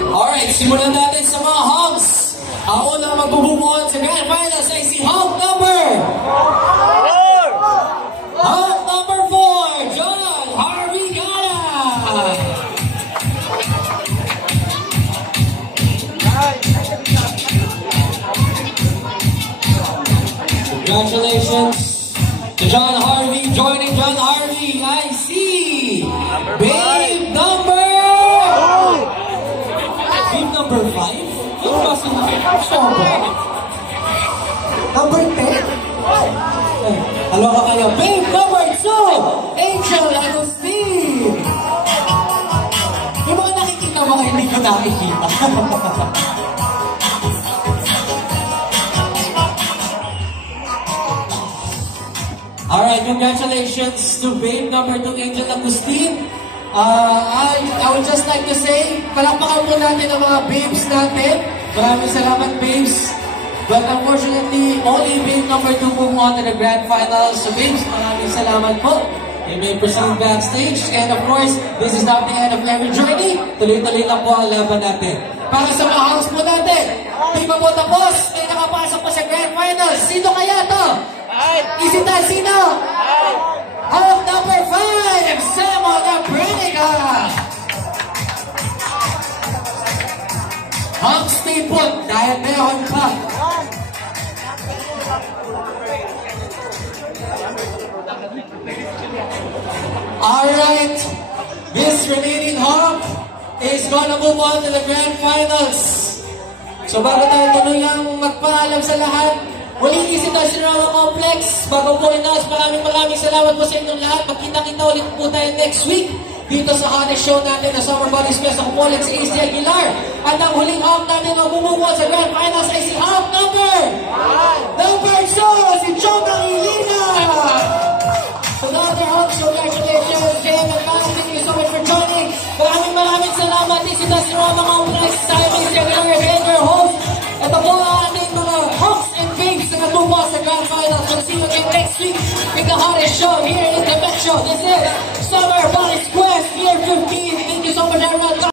Alright, simulan natin sa mga Hogs. Ang unang magbububuhan sa Grand Finals ay si Hog number 4, John Harvey Gana. Congratulations to John Harvey. Joining John Harvey, I see Babe number 5? Yung ba si number 10? Halo ka kayo. Babe number 2, Angel Agustin. Yung mga nakikita mo, hindi ko nakikita. Alright, congratulations to Babe number 2, Angel Agustin. I would just like to say, palakpakan po natin ang mga babes natin. Maraming salamat, babes. But unfortunately, only Babe number 2 move on to the Grand Finals. So babes, maraming salamat po. You may proceed backstage. And of course, this is not the end of every journey. Tuloy-tuloy lang po ang laban natin. Para sa mga house po natin, di pa po tapos, may nakapasok pa sa Grand Finals. Sino kaya to? Isita, sino? Hog number 5, Samo Labrinica. Hog stay put dahil meron pa. Alright, this remaining Hog is gonna move on to the Grand Finals. So bago tayo tuloy lang magpaalam sa lahat, muling Isita Cinema Complex, bago po rin-announce, maraming salamat po sa inyong lahat. Magkita-kita ulit po tayo next week dito sa hottest show natin na Summer Bodies Fest. Ako po ulit si AC Aguilar. At ang huling Hog natin na bumubuo sa Grand Finals ay si Hog number 2, si Chong Angilina. So the other Hogs, congratulations, Jay and Matt. Thank you so much for joining. Maraming salamat, Isita Cinema Complex. Tayo may AC Aguilar, Header, host. Ito po ang ating mga Hogs and Babes na natubuha sa Grand Finals. We'll see you again next week with the hottest show here in the Metro. This is Summer Bodies Quest, year 15. Thank you so much, everyone.